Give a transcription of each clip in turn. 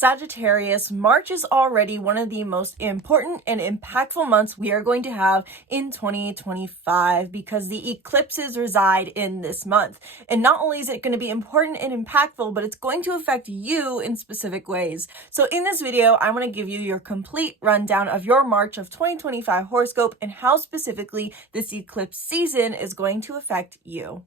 Sagittarius, March is already one of the most important and impactful months we are going to have in 2025 because the eclipses reside in this month. And not only is it going to be important and impactful, but it's going to affect you in specific ways. So in this video, I want to give you your complete rundown of your March of 2025 horoscope and how specifically this eclipse season is going to affect you.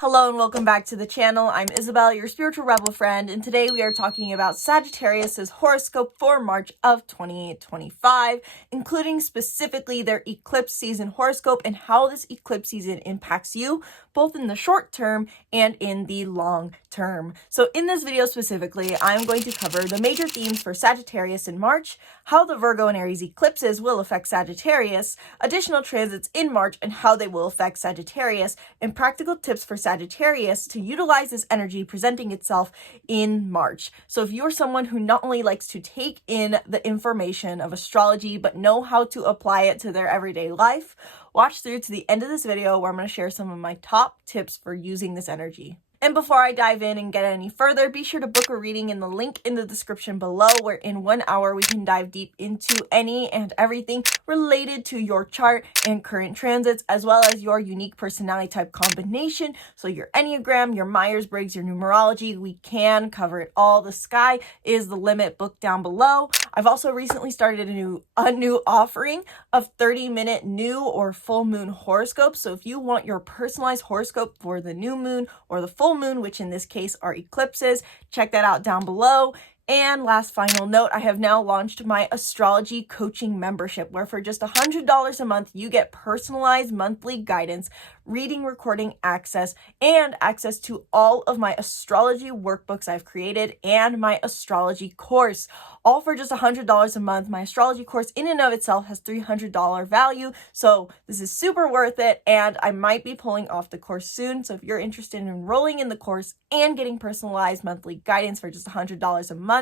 Hello and welcome back to the channel. I'm Isabelle, your spiritual rebel friend, and today we are talking about Sagittarius's horoscope for March of 2025, including specifically their eclipse season horoscope and how this eclipse season impacts you, both in the short term and in the long term. So in this video specifically, I'm going to cover the major themes for Sagittarius in March, how the Virgo and Aries eclipses will affect Sagittarius, additional transits in March and how they will affect Sagittarius, and practical tips for Sagittarius to utilize this energy presenting itself in March. So if you're someone who not only likes to take in the information of astrology, but know how to apply it to their everyday life, watch through to the end of this video where I'm going to share some of my top tips for using this energy. And before I dive in and get any further, be sure to book a reading in the link in the description below, where in 1 hour we can dive deep into any and everything related to your chart and current transits, as well as your unique personality type combination. So your Enneagram, your Myers-Briggs, your numerology, we can cover it all. The sky is the limit. Book down below. I've also recently started a new offering of 30-minute new or full moon horoscopes. So if you want your personalized horoscope for the new moon or the full moon, which in this case are eclipses, check that out down below. And last final note, I have now launched my astrology coaching membership, where for just $100 a month, you get personalized monthly guidance, reading, recording access, and access to all of my astrology workbooks I've created and my astrology course, all for just $100 a month. My astrology course in and of itself has $300 value, so this is super worth it, and I might be pulling off the course soon. So if you're interested in enrolling in the course and getting personalized monthly guidance for just $100 a month,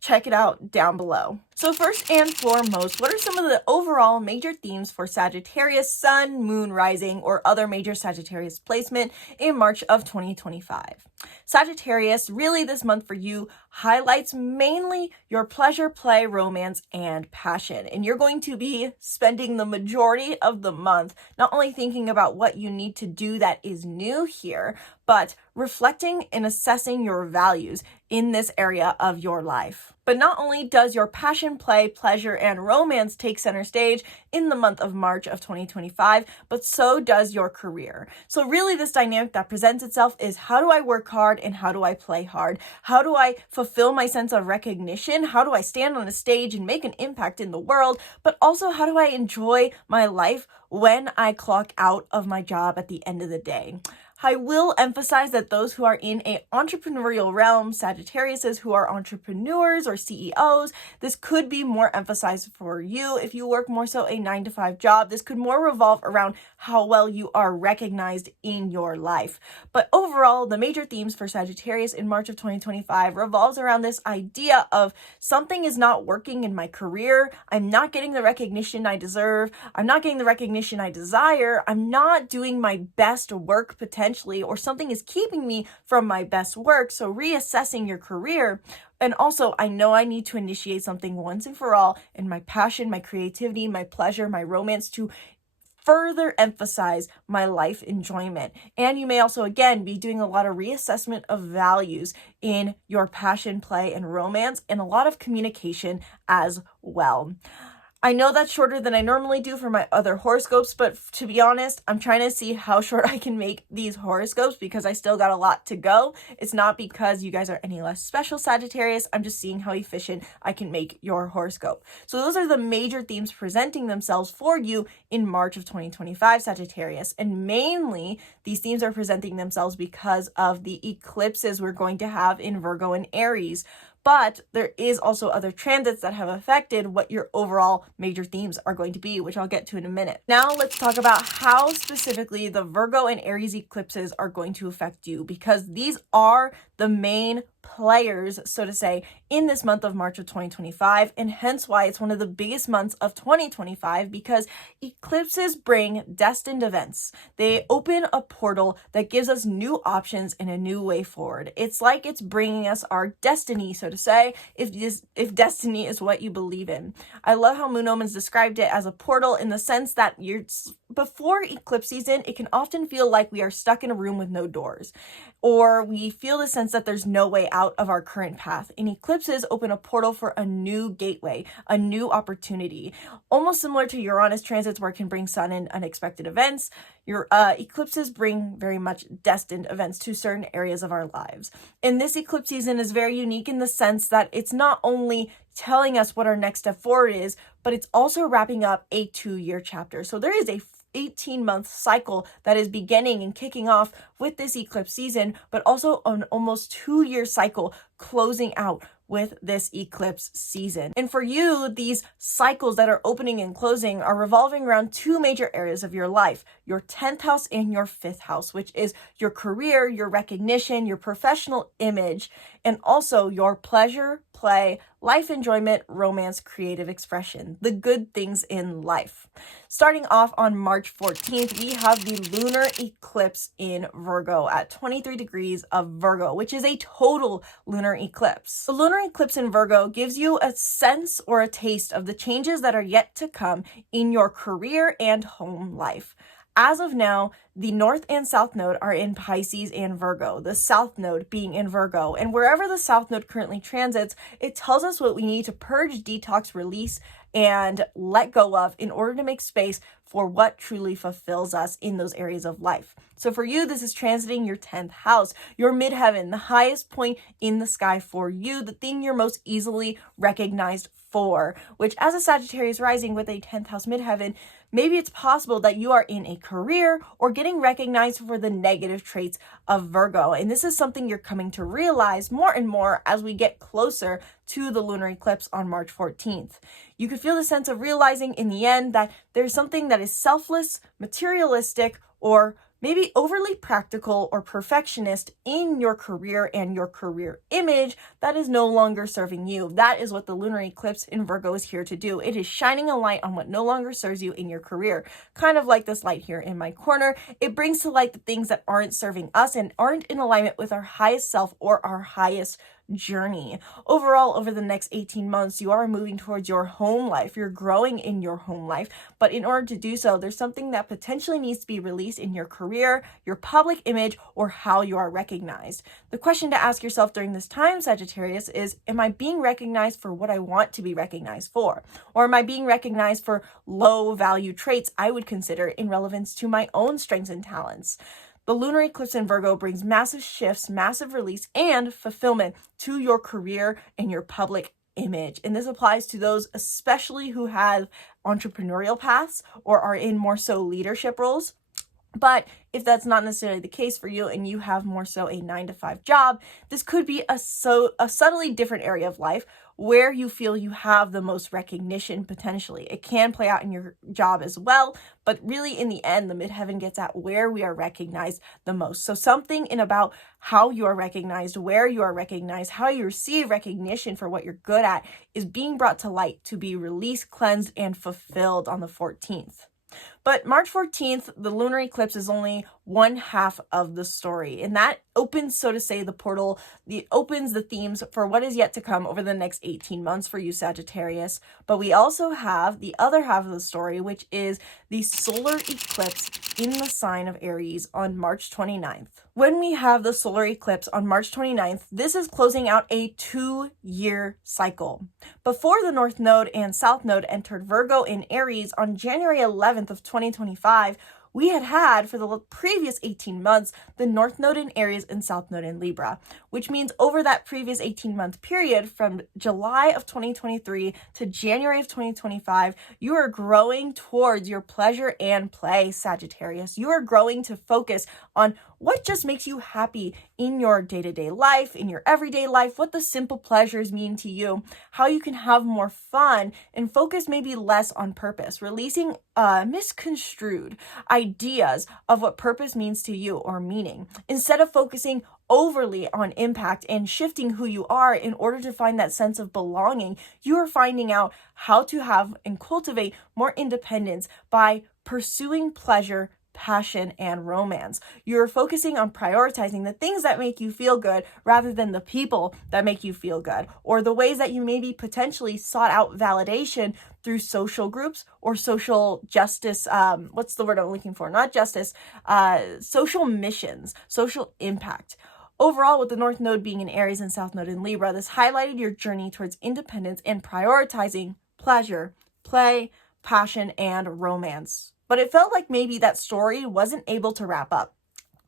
check it out down below. So first and foremost, what are some of the overall major themes for Sagittarius, Sun, Moon, Rising, or other major Sagittarius placement in March of 2025? Sagittarius, really this month for you, highlights mainly your pleasure, play, romance, and passion. And you're going to be spending the majority of the month not only thinking about what you need to do that is new here, but reflecting and assessing your values in this area of your life. But not only does your passion, play, pleasure, and romance take center stage in the month of March of 2025, but so does your career. So really this dynamic that presents itself is, how do I work hard and how do I play hard? How do I fulfill my sense of recognition? How do I stand on a stage and make an impact in the world? But also, how do I enjoy my life when I clock out of my job at the end of the day? I will emphasize that those who are in an entrepreneurial realm, Sagittariuses who are entrepreneurs or CEOs, this could be more emphasized for you. If you work more so a 9-to-5 job, this could more revolve around how well you are recognized in your life. But overall, the major themes for Sagittarius in March of 2025 revolves around this idea of something is not working in my career. I'm not getting the recognition I deserve. I'm not getting the recognition I desire. I'm not doing my best work potentially, or something is keeping me from my best work. So reassessing your career. And also, I know I need to initiate something once and for all in my passion, my creativity, my pleasure, my romance, to further emphasize my life enjoyment. And you may also, again, be doing a lot of reassessment of values in your passion, play, and romance, and a lot of communication as well. I know that's shorter than I normally do for my other horoscopes, but to be honest, I'm trying to see how short I can make these horoscopes because I still got a lot to go. It's not because you guys are any less special, Sagittarius. I'm just seeing how efficient I can make your horoscope. So those are the major themes presenting themselves for you in March of 2025, Sagittarius. And mainly, these themes are presenting themselves because of the eclipses we're going to have in Virgo and Aries. But there is also other transits that have affected what your overall major themes are going to be, which I'll get to in a minute. Now let's talk about how specifically the Virgo and Aries eclipses are going to affect you, because these are the main players, so to say, in this month of March of 2025, and hence why it's one of the biggest months of 2025, because eclipses bring destined events. They open a portal that gives us new options and a new way forward. It's like it's bringing us our destiny, so to say, if destiny is what you believe in. I love how Moon Omens described it as a portal in the sense that before eclipse season, it can often feel like we are stuck in a room with no doors, or we feel the sense that there's no way out of our current path. And eclipses open a portal for a new gateway, a new opportunity, almost similar to Uranus transits where it can bring sudden and unexpected events. Your eclipses bring very much destined events to certain areas of our lives. And this eclipse season is very unique in the sense that it's not only telling us what our next step forward is, but it's also wrapping up a 2-year chapter. So there is a 18-month cycle that is beginning and kicking off with this eclipse season, but also an almost 2-year cycle closing out with this eclipse season. And for you, these cycles that are opening and closing are revolving around 2 major areas of your life, your 10th house and your 5th house, which is your career, your recognition, your professional image, and also your pleasure, play, life enjoyment, romance, creative expression, the good things in life. Starting off on March 14th, we have the lunar eclipse in Virgo at 23 degrees of Virgo, which is a total lunar eclipse. The lunar eclipse in Virgo gives you a sense or a taste of the changes that are yet to come in your career and home life. As of now, the North and South Node are in Pisces and Virgo, the South Node being in Virgo. And wherever the South Node currently transits, it tells us what we need to purge, detox, release, and let go of in order to make space for what truly fulfills us in those areas of life. So for you, this is transiting your 10th house, your midheaven, the highest point in the sky for you, the thing you're most easily recognized for, which as a Sagittarius rising with a 10th house midheaven, maybe it's possible that you are in a career or getting recognized for the negative traits of Virgo. And this is something you're coming to realize more and more as we get closer to the lunar eclipse on March 14th. You could feel the sense of realizing in the end that there's something that is selfless, materialistic, or maybe overly practical or perfectionist in your career and your career image that is no longer serving you. That is what the lunar eclipse in Virgo is here to do. It is shining a light on what no longer serves you in your career. Kind of like this light here in my corner. It brings to light the things that aren't serving us and aren't in alignment with our highest self or our highest journey. Overall, over the next 18 months, you are moving towards your home life. You're growing in your home life. But in order to do so, there's something that potentially needs to be released in your career, your public image, or how you are recognized. The question to ask yourself during this time, Sagittarius, is, am I being recognized for what I want to be recognized for? Or am I being recognized for low value traits I would consider in relevance to my own strengths and talents? The lunar eclipse in Virgo brings massive shifts, massive release, and fulfillment to your career and your public image. And this applies to those especially who have entrepreneurial paths or are in more so leadership roles. But if that's not necessarily the case for you and you have more so a 9-to-5 job, this could be a subtly different area of life where you feel you have the most recognition potentially. It can play out in your job as well, but really in the end, the midheaven gets at where we are recognized the most. So something in about how you are recognized, where you are recognized, how you receive recognition for what you're good at is being brought to light to be released, cleansed, and fulfilled on the 14th. But March 14th, the lunar eclipse is only one half of the story. And that opens, so to say, the portal, opens the themes for what is yet to come over the next 18 months for you, Sagittarius. But we also have the other half of the story, which is the solar eclipse in the sign of Aries on March 29th. When we have the solar eclipse on March 29th, this is closing out a 2-year cycle. Before the North Node and South Node entered Virgo in Aries on January 11th of 2025, we had for the previous 18 months the North Node in Aries and South Node in Libra, which means over that previous 18-month period from July of 2023 to January of 2025, you are growing towards your pleasure and play, Sagittarius. You are growing to focus on what just makes you happy in your day-to-day life, in your everyday life, what the simple pleasures mean to you, how you can have more fun and focus maybe less on purpose, releasing misconstrued ideas of what purpose means to you or meaning. Instead of focusing overly on impact and shifting who you are in order to find that sense of belonging, you are finding out how to have and cultivate more independence by pursuing pleasure, passion, and romance. You're focusing on prioritizing the things that make you feel good rather than the people that make you feel good, or the ways that you maybe potentially sought out validation through social groups or social justice, what's the word I'm looking for? Not justice, social missions, social impact. Overall, with the North Node being in Aries and South Node in Libra, this highlighted your journey towards independence and prioritizing pleasure, play, passion, and romance. But it felt like maybe that story wasn't able to wrap up.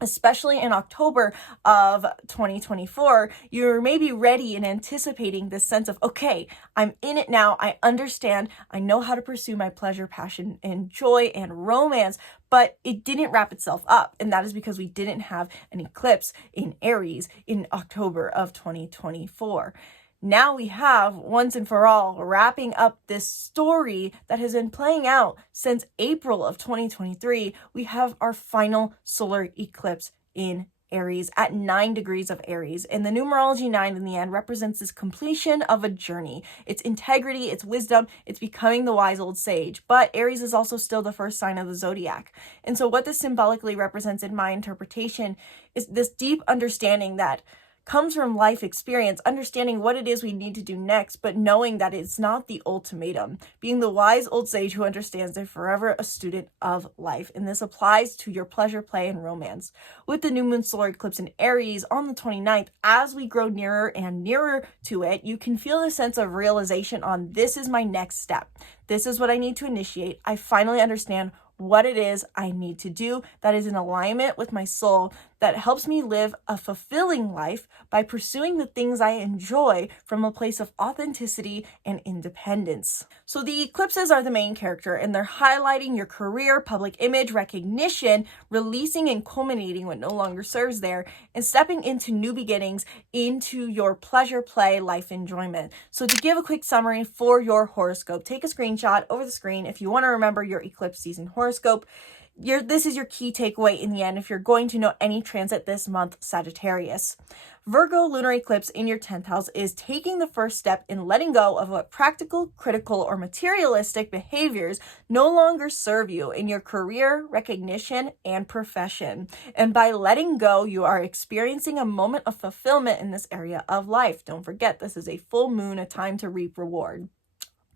Especially in October of 2024, you're maybe ready and anticipating this sense of, okay, I'm in it now. I understand. I know how to pursue my pleasure, passion, and joy and romance, but it didn't wrap itself up. And that is because we didn't have an eclipse in Aries in October of 2024. Now we have, once and for all, wrapping up this story that has been playing out since April of 2023. We have our final solar eclipse in Aries at 9 degrees of Aries. And the numerology 9 in the end represents this completion of a journey. It's integrity, it's wisdom, it's becoming the wise old sage. But Aries is also still the first sign of the zodiac. And so what this symbolically represents in my interpretation is this deep understanding that comes from life experience, understanding what it is we need to do next, but knowing that it's not the ultimatum. Being the wise old sage who understands they're forever a student of life. And this applies to your pleasure, play, and romance. With the new moon solar eclipse in Aries on the 29th, as we grow nearer and nearer to it, you can feel a sense of realization on this is my next step. This is what I need to initiate. I finally understand what it is I need to do that is in alignment with my soul, that helps me live a fulfilling life by pursuing the things I enjoy from a place of authenticity and independence. So the eclipses are the main character, and they're highlighting your career, public image, recognition, releasing and culminating what no longer serves there, and stepping into new beginnings, into your pleasure, play, life enjoyment. So to give a quick summary for your horoscope, take a screenshot over the screen if you want to remember your eclipse season horoscope. This is your key takeaway in the end if you're going to know any transit this month, Sagittarius. Virgo lunar eclipse in your 10th house is taking the first step in letting go of what practical, critical, or materialistic behaviors no longer serve you in your career, recognition, and profession. And by letting go, you are experiencing a moment of fulfillment in this area of life. Don't forget, this is a full moon, a time to reap reward.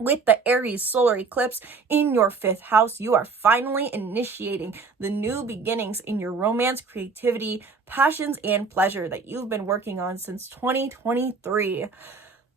With the Aries solar eclipse in your 5th house, you are finally initiating the new beginnings in your romance, creativity, passions, and pleasure that you've been working on since 2023.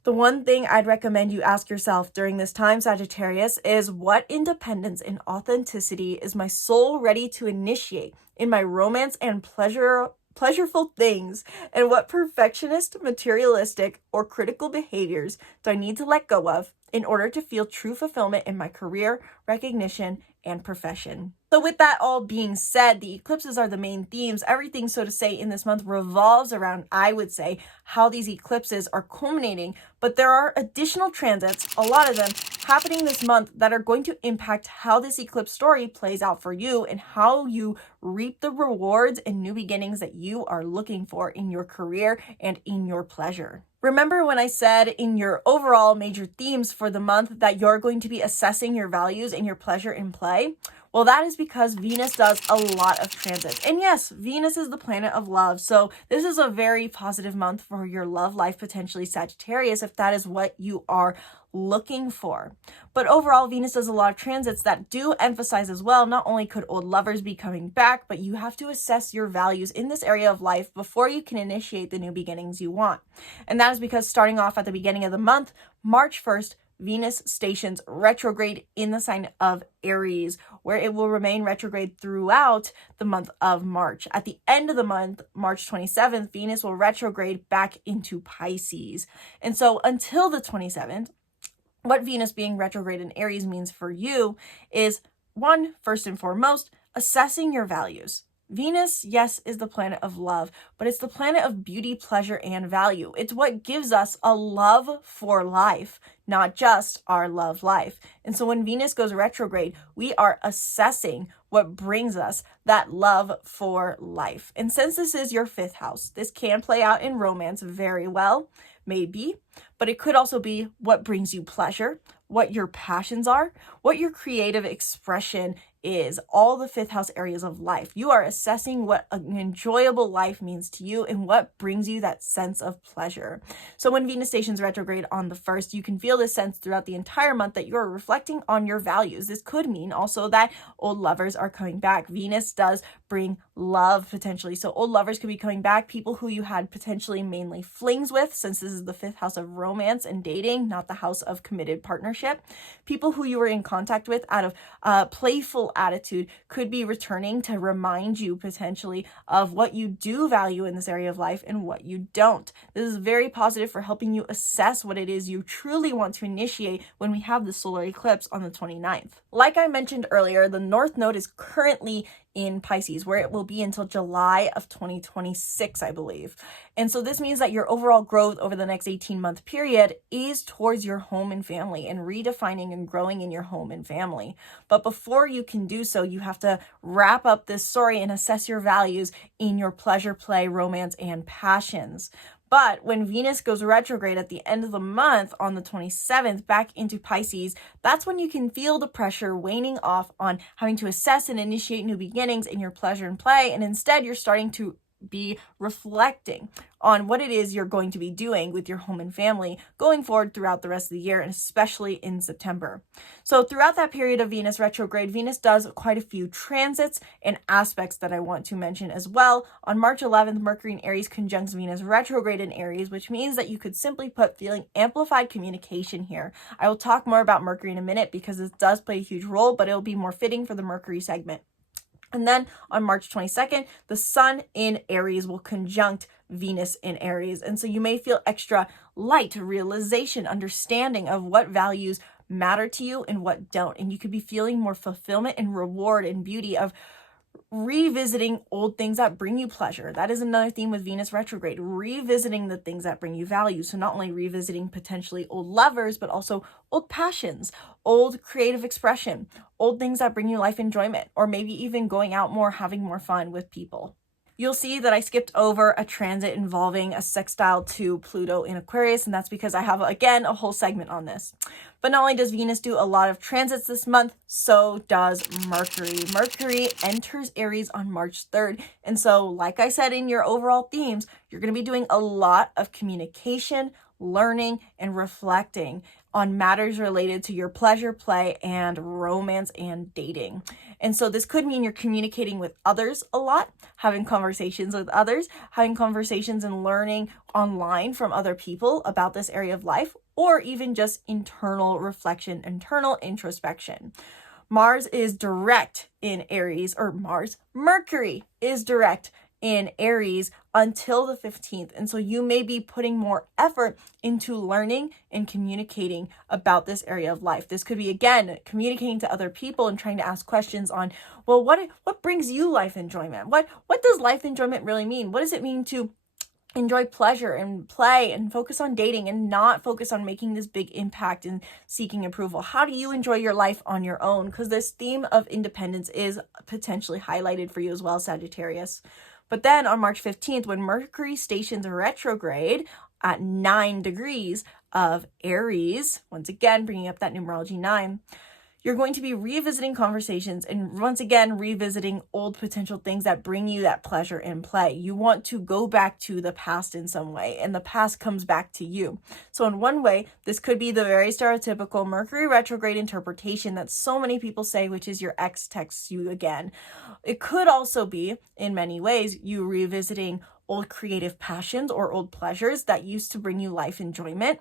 The one thing I'd recommend you ask yourself during this time, Sagittarius, is what independence and authenticity is my soul ready to initiate in my romance and pleasureful things, and what perfectionist, materialistic, or critical behaviors do I need to let go of in order to feel true fulfillment in my career, recognition, and profession. So with that all being said, the eclipses are the main themes. Everything, so to say, in this month revolves around, I would say, how these eclipses are culminating, but there are additional transits, a lot of them, happening this month that are going to impact how this eclipse story plays out for you and how you reap the rewards and new beginnings that you are looking for in your career and in your pleasure. Remember when I said in your overall major themes for the month that you're going to be assessing your values and your pleasure in play? Well, that is because Venus does a lot of transits. And yes, Venus is the planet of love. So this is a very positive month for your love life, potentially Sagittarius, if that is what you are looking for. But overall, Venus does a lot of transits that do emphasize as well, not only could old lovers be coming back, but you have to assess your values in this area of life before you can initiate the new beginnings you want. And that is because starting off at the beginning of the month, March 1st, Venus stations retrograde in the sign of Aries, where it will remain retrograde throughout the month of March. At the end of the month, March 27th, Venus will retrograde back into Pisces. And so until the 27th, what Venus being retrograde in Aries means for you is, one, first and foremost, assessing your values. Venus, yes, is the planet of love, but it's the planet of beauty, pleasure, and value. It's what gives us a love for life, not just our love life. And so when Venus goes retrograde, we are assessing what brings us that love for life. And since this is your 5th house, this can play out in romance very well, maybe, but it could also be what brings you pleasure, what your passions are, what your creative expression is, all the 5th house areas of life. You are assessing what an enjoyable life means to you and what brings you that sense of pleasure. So when Venus stations retrograde on the 1st, you can feel this sense throughout the entire month that you're reflecting on your values. This could mean also that old lovers are coming back. Venus does bring love potentially. So old lovers could be coming back, people who you had potentially mainly flings with, since this is the 5th house of romance and dating, not the house of committed partnership. People who you were in contact with out of playful attitude could be returning to remind you potentially of what you do value in this area of life and what you don't. This is very positive for helping you assess what it is you truly want to initiate when we have the solar eclipse on the 29th. Like I mentioned earlier, the North Node is currently in Pisces, where it will be until July of 2026, I believe. And so this means that your overall growth over the next 18-month period is towards your home and family and redefining and growing in your home and family. But before you can do so, you have to wrap up this story and assess your values in your pleasure, play, romance, and passions. But when Venus goes retrograde at the end of the month on the 27th back into Pisces, that's when you can feel the pressure waning off on having to assess and initiate new beginnings in your pleasure and play. And instead, you're starting to be reflecting on what it is you're going to be doing with your home and family going forward throughout the rest of the year, and especially in September. So throughout that period of Venus retrograde, Venus does quite a few transits and aspects that I want to mention as well. On March 11th, Mercury in Aries conjuncts Venus retrograde in Aries, which means that you could simply put feeling amplified communication here. I will talk more about Mercury in a minute because this does play a huge role, but it'll be more fitting for the Mercury segment. And then on March 22nd, the Sun in Aries will conjunct Venus in Aries. And so you may feel extra light, realization, understanding of what values matter to you and what don't. And you could be feeling more fulfillment and reward and beauty of revisiting old things that bring you pleasure. That is another theme with Venus retrograde, revisiting the things that bring you value. So not only revisiting potentially old lovers, but also old passions, old creative expression, old things that bring you life enjoyment, or maybe even going out more, having more fun with people. You'll see that I skipped over a transit involving a sextile to Pluto in Aquarius, and that's because I have, again, a whole segment on this. But not only does Venus do a lot of transits this month, so does Mercury. Mercury enters Aries on March 3rd. And so, like I said in your overall themes, you're going to be doing a lot of communication, learning, and reflecting on matters related to your pleasure, play, and romance and dating. And so this could mean you're communicating with others a lot, having conversations with others, having conversations and learning online from other people about this area of life, or even just internal reflection, internal introspection. Mars is direct in Aries, Mercury is direct in Aries until the 15th. And so you may be putting more effort into learning and communicating about this area of life. This could be, again, communicating to other people and trying to ask questions on, well, what brings you life enjoyment? What does life enjoyment really mean? What does it mean to enjoy pleasure and play and focus on dating and not focus on making this big impact and seeking approval? How do you enjoy your life on your own? Because this theme of independence is potentially highlighted for you as well, Sagittarius. But then on March 15th, when Mercury stations retrograde at 9 degrees of Aries, once again, bringing up that numerology 9, you're going to be revisiting conversations and once again, revisiting old potential things that bring you that pleasure and play. You want to go back to the past in some way, and the past comes back to you. So in one way, this could be the very stereotypical Mercury retrograde interpretation that so many people say, which is your ex texts you again. It could also be, in many ways, you revisiting old creative passions or old pleasures that used to bring you life enjoyment.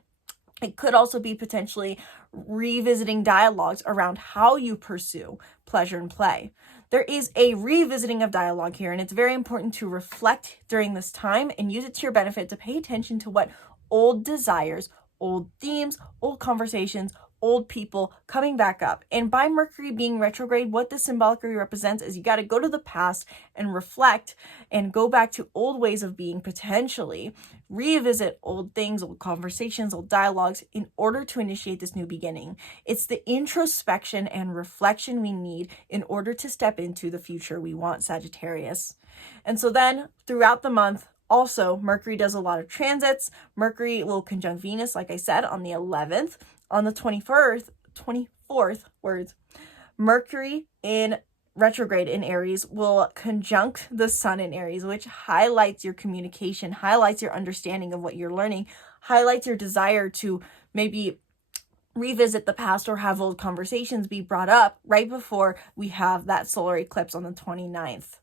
It could also be potentially revisiting dialogues around how you pursue pleasure and play. There is a revisiting of dialogue here, and it's very important to reflect during this time and use it to your benefit to pay attention to what old desires, old themes, old conversations, old people coming back up. And by Mercury being retrograde, what this symbolically represents is you got to go to the past and reflect and go back to old ways of being, potentially revisit old things, old conversations, old dialogues in order to initiate this new beginning. It's the introspection and reflection we need in order to step into the future we want, Sagittarius. And so then throughout the month, also, Mercury does a lot of transits. Mercury will conjunct Venus, like I said, on the 11th. On the 24th, Mercury in retrograde in Aries will conjunct the Sun in Aries, which highlights your communication, highlights your understanding of what you're learning, highlights your desire to maybe revisit the past or have old conversations be brought up right before we have that solar eclipse on the 29th.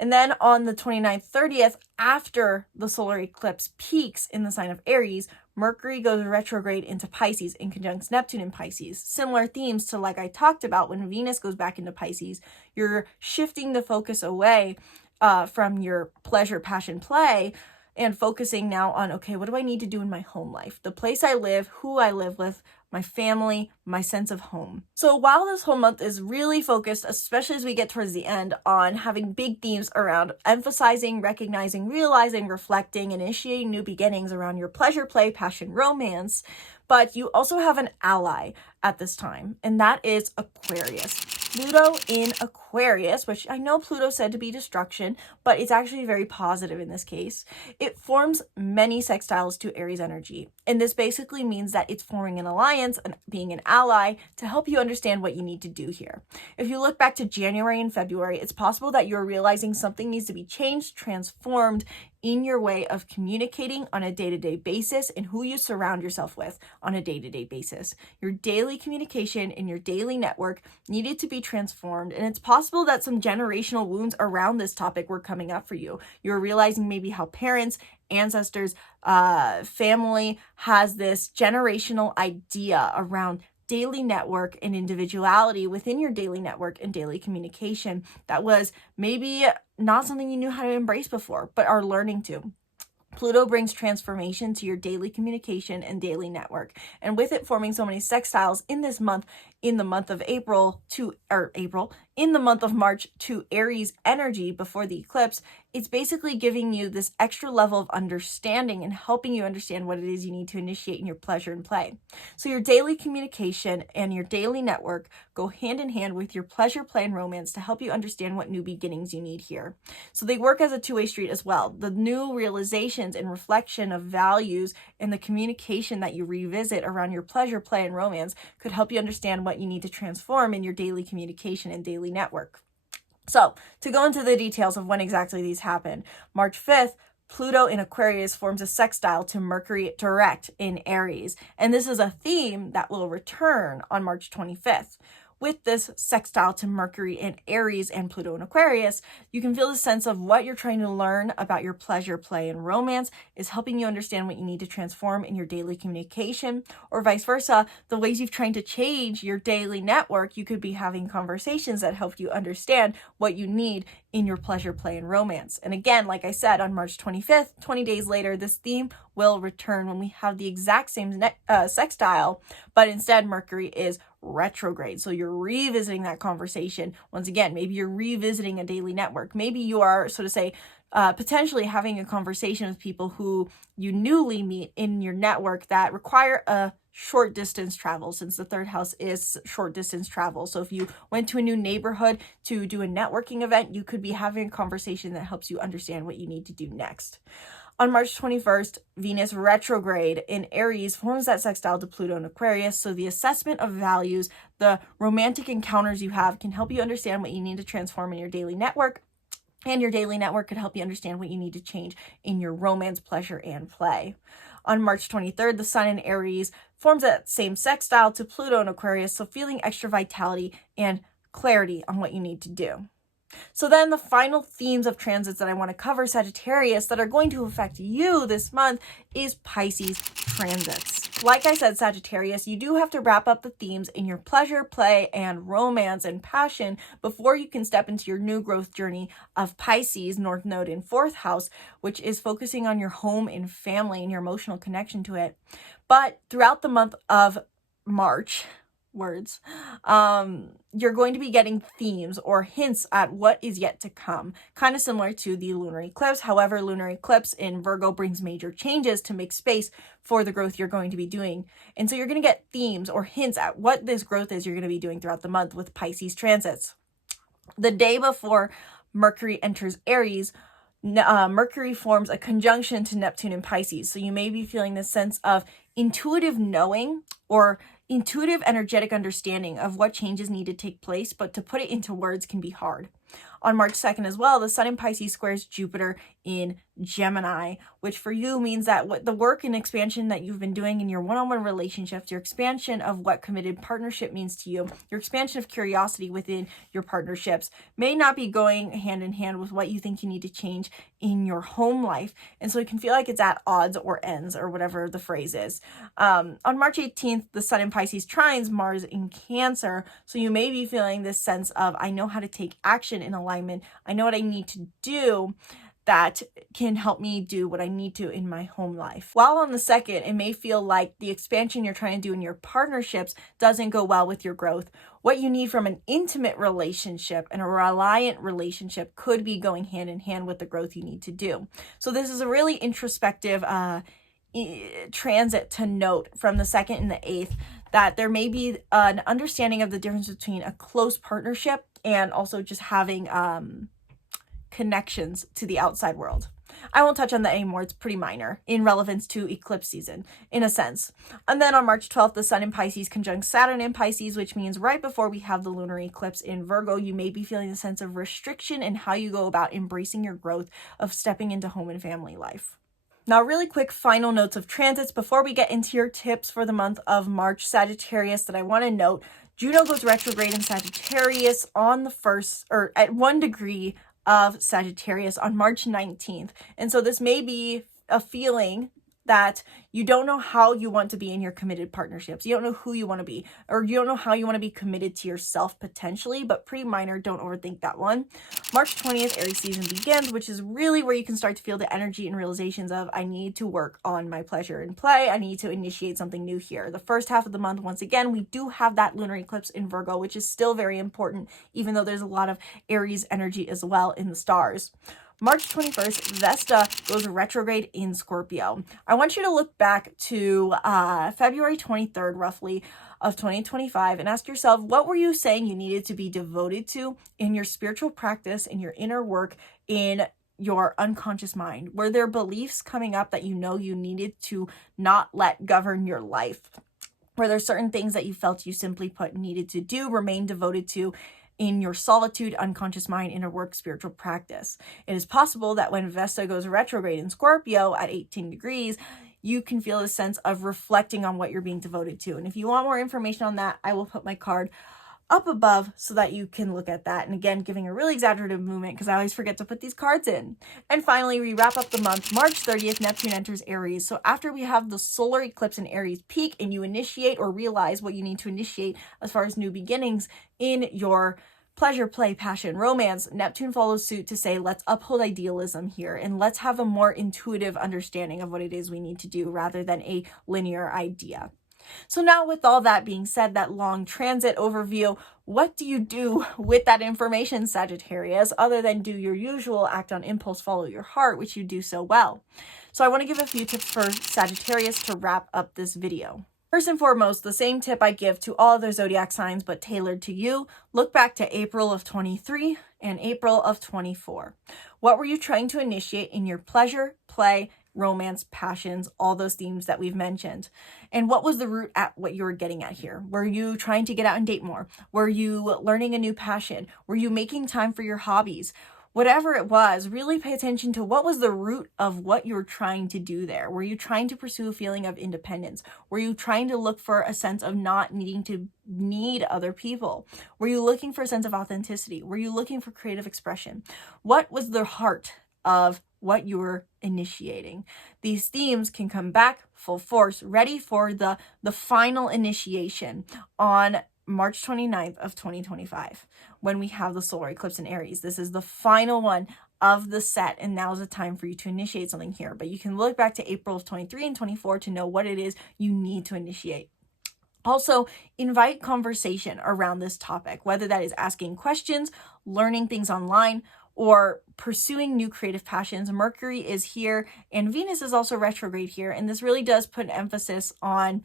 And then on the 29th, 30th, after the solar eclipse peaks in the sign of Aries, Mercury goes retrograde into Pisces and conjuncts Neptune in Pisces. Similar themes to like I talked about when Venus goes back into Pisces. You're shifting the focus away from your pleasure, passion, play, and focusing now on, okay, what do I need to do in my home life? The place I live, who I live with, my family, my sense of home. So while this whole month is really focused, especially as we get towards the end, on having big themes around emphasizing, recognizing, realizing, reflecting, initiating new beginnings around your pleasure, play, passion, romance, but you also have an ally at this time, and that is Aquarius. Pluto in Aquarius, which I know Pluto said to be destruction, but it's actually very positive in this case. It forms many sextiles to Aries energy. And this basically means that it's forming an alliance and being an ally to help you understand what you need to do here. If you look back to January and February, it's possible that you're realizing something needs to be changed, transformed in your way of communicating on a day-to-day basis and who you surround yourself with on a day-to-day basis. Your daily communication and your daily network needed to be transformed, and it's possible that some generational wounds around this topic were coming up for you. You're realizing maybe how parents, ancestors, family has this generational idea around daily network and individuality within your daily network and daily communication that was maybe not something you knew how to embrace before, but are learning to. Pluto brings transformation to your daily communication and daily network. And with it forming so many sextiles in this month, in the month of in the month of March to Aries energy before the eclipse, it's basically giving you this extra level of understanding and helping you understand what it is you need to initiate in your pleasure and play. So your daily communication and your daily network go hand in hand with your pleasure, play, and romance to help you understand what new beginnings you need here. So they work as a two-way street as well. The new realizations and reflection of values and the communication that you revisit around your pleasure, play, and romance could help you understand what you need to transform in your daily communication and daily network. So to go into the details of when exactly these happen, March 5th, Pluto in Aquarius forms a sextile to Mercury direct in Aries. And this is a theme that will return on March 25th. With this sextile to Mercury in Aries and Pluto in Aquarius, you can feel the sense of what you're trying to learn about your pleasure, play, and romance is helping you understand what you need to transform in your daily communication, or vice versa. The ways you've trying to change your daily network, you could be having conversations that help you understand what you need in your pleasure, play, and romance. And again, like I said, on March 25th, 20 days later, this theme will return when we have the exact same sextile, but instead Mercury is retrograde. So you're revisiting that conversation. Once again, maybe you're revisiting a daily network. Maybe you are, so to say, potentially having a conversation with people who you newly meet in your network that require a short distance travel, since the third house is short distance travel. So if you went to a new neighborhood to do a networking event, you could be having a conversation that helps you understand what you need to do next. On March 21st, Venus retrograde in Aries forms that sextile to Pluto in Aquarius. So the assessment of values, the romantic encounters you have can help you understand what you need to transform in your daily network. And your daily network could help you understand what you need to change in your romance, pleasure, and play. On March 23rd, the Sun in Aries forms that same sextile to Pluto in Aquarius. So feeling extra vitality and clarity on what you need to do. So then the final themes of transits that I want to cover, Sagittarius, that are going to affect you this month is Pisces transits. Like I said, Sagittarius, you do have to wrap up the themes in your pleasure, play, and romance and passion before you can step into your new growth journey of Pisces, North Node in 4th house, which is focusing on your home and family and your emotional connection to it. But throughout the month of March, words, you're going to be getting themes or hints at what is yet to come, kind of similar to the lunar eclipse. However, lunar eclipse in Virgo brings major changes to make space for the growth you're going to be doing. And so you're going to get themes or hints at what this growth is you're going to be doing throughout the month with Pisces transits. The day before Mercury enters Aries, Mercury forms a conjunction to Neptune in Pisces. So you may be feeling this sense of intuitive knowing or intuitive energetic understanding of what changes need to take place, but to put it into words can be hard. On March 2nd as well, the Sun in Pisces squares Jupiter in Gemini, which for you means that what the work and expansion that you've been doing in your one-on-one relationships, your expansion of what committed partnership means to you, your expansion of curiosity within your partnerships may not be going hand in hand with what you think you need to change in your home life. And so it can feel like it's at odds or ends or whatever the phrase is. On March 18th, the Sun in Pisces trines Mars in Cancer. So you may be feeling this sense of, I know how to take action in alignment. I know what I need to do that can help me do what I need to in my home life. While on the 2nd, it may feel like the expansion you're trying to do in your partnerships doesn't go well with your growth. What you need from an intimate relationship and a reliant relationship could be going hand in hand with the growth you need to do. So this is a really introspective transit to note from the 2nd and the 8th, that there may be an understanding of the difference between a close partnership and also just having connections to the outside world. I won't touch on that anymore. It's pretty minor in relevance to eclipse season, in a sense. And then on March 12th, the Sun in Pisces conjuncts Saturn in Pisces, which means right before we have the lunar eclipse in Virgo, you may be feeling a sense of restriction in how you go about embracing your growth of stepping into home and family life. Now, really quick final notes of transits before we get into your tips for the month of March. Sagittarius, that I want to note, Juno goes retrograde in Sagittarius on the 1st, or at 1 degree of Sagittarius on March 19th. And so this may be a feeling that you don't know how you want to be in your committed partnerships. You don't know who you want to be, or you don't know how you want to be committed to yourself potentially, but pretty minor. Don't overthink that one. March 20th, Aries season begins, which is really where you can start to feel the energy and realizations of, I need to work on my pleasure and play. I need to initiate something new here. The first half of the month, once again, we do have that lunar eclipse in Virgo, which is still very important, even though there's a lot of Aries energy as well in the stars. March 21st, Vesta goes retrograde in Scorpio. I want you to look back to February 23rd, roughly, of 2025 and ask yourself, what were you saying you needed to be devoted to in your spiritual practice, in your inner work, in your unconscious mind? Were there beliefs coming up that you know you needed to not let govern your life? Were there certain things that you felt you simply put needed to do, remain devoted to in your solitude, unconscious mind, inner work, spiritual practice? It is possible that when Vesta goes retrograde in Scorpio at 18 degrees, you can feel a sense of reflecting on what you're being devoted to. And if you want more information on that, I will put my card up above so that you can look at that. And again, giving a really exaggerative movement because I always forget to put these cards in. And finally, we wrap up the month. March 30th, Neptune enters Aries. So after we have the solar eclipse in Aries peak and you initiate or realize what you need to initiate as far as new beginnings in your pleasure, play, passion, romance, Neptune follows suit to say, let's uphold idealism here and let's have a more intuitive understanding of what it is we need to do rather than a linear idea. So now with all that being said, that long transit overview, what do you do with that information, Sagittarius, other than do your usual act on impulse, follow your heart, which you do so well? So I want to give a few tips for Sagittarius to wrap up this video. First and foremost, the same tip I give to all other zodiac signs, but tailored to you. Look back to April of 23 and April of 24. What were you trying to initiate in your pleasure, play, romance, passions, all those themes that we've mentioned? And what was the root at what you were getting at here? Were you trying to get out and date more? Were you learning a new passion? Were you making time for your hobbies? Whatever it was, really pay attention to what was the root of what you were trying to do there. Were you trying to pursue a feeling of independence? Were you trying to look for a sense of not needing to need other people? Were you looking for a sense of authenticity? Were you looking for creative expression? What was the heart of what you were initiating? These themes can come back full force, ready for the final initiation on March 29th of 2025, when we have the solar eclipse in Aries. This is the final one of the set, and now is the time for you to initiate something here. But you can look back to April of 23 and 24 to know what it is you need to initiate. Also, invite conversation around this topic, whether that is asking questions, learning things online, or pursuing new creative passions. Mercury is here and Venus is also retrograde here, and this really does put an emphasis on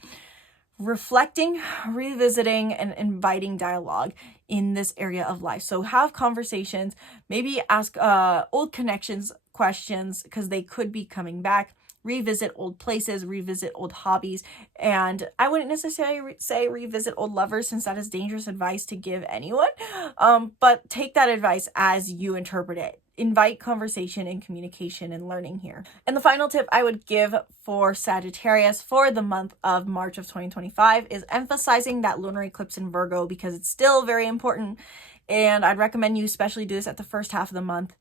reflecting, revisiting, and inviting dialogue in this area of life. So have conversations, maybe ask old connections questions because they could be coming back. Revisit old places, revisit old hobbies, and I wouldn't necessarily say revisit old lovers, since that is dangerous advice to give anyone, but take that advice as you interpret it. Invite conversation and communication and learning here. And the final tip I would give for Sagittarius for the month of March of 2025 is emphasizing that lunar eclipse in Virgo, because it's still very important, and I'd recommend you especially do this at the first half of the month.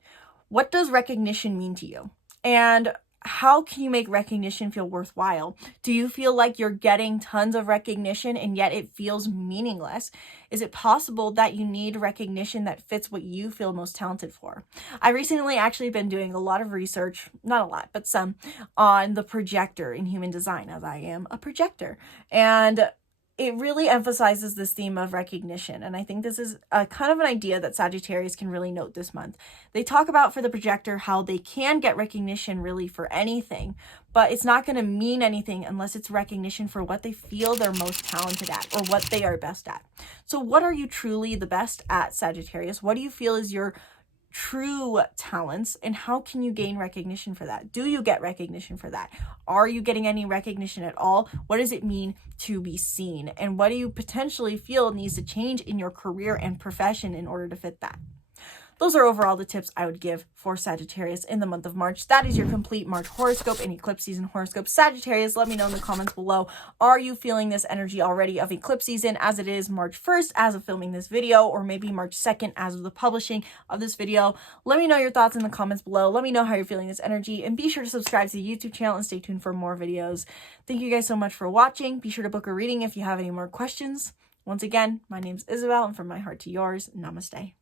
What does recognition mean to you? And how can you make recognition feel worthwhile? Do you feel like you're getting tons of recognition and yet it feels meaningless? Is it possible that you need recognition that fits what you feel most talented for? I recently actually been doing a lot of research, not a lot, but some, on the projector in human design, as I am a projector. And it really emphasizes this theme of recognition, and I think this is a kind of an idea that Sagittarius can really note this month. They talk about for the projector how they can get recognition really for anything, but it's not going to mean anything unless it's recognition for what they feel they're most talented at or what they are best at. So what are you truly the best at, Sagittarius? What do you feel is your true talents, and how can you gain recognition for that? Do you get recognition for that? Are you getting any recognition at all? What does it mean to be seen? And what do you potentially feel needs to change in your career and profession in order to fit that? Those are overall the tips I would give for Sagittarius in the month of March. That is your complete March horoscope and eclipse season horoscope. Sagittarius, let me know in the comments below. Are you feeling this energy already of eclipse season as it is March 1st as of filming this video, or maybe March 2nd as of the publishing of this video? Let me know your thoughts in the comments below. Let me know how you're feeling this energy, and be sure to subscribe to the YouTube channel and stay tuned for more videos. Thank you guys so much for watching. Be sure to book a reading if you have any more questions. Once again, my name is Isabelle, and from my heart to yours, namaste.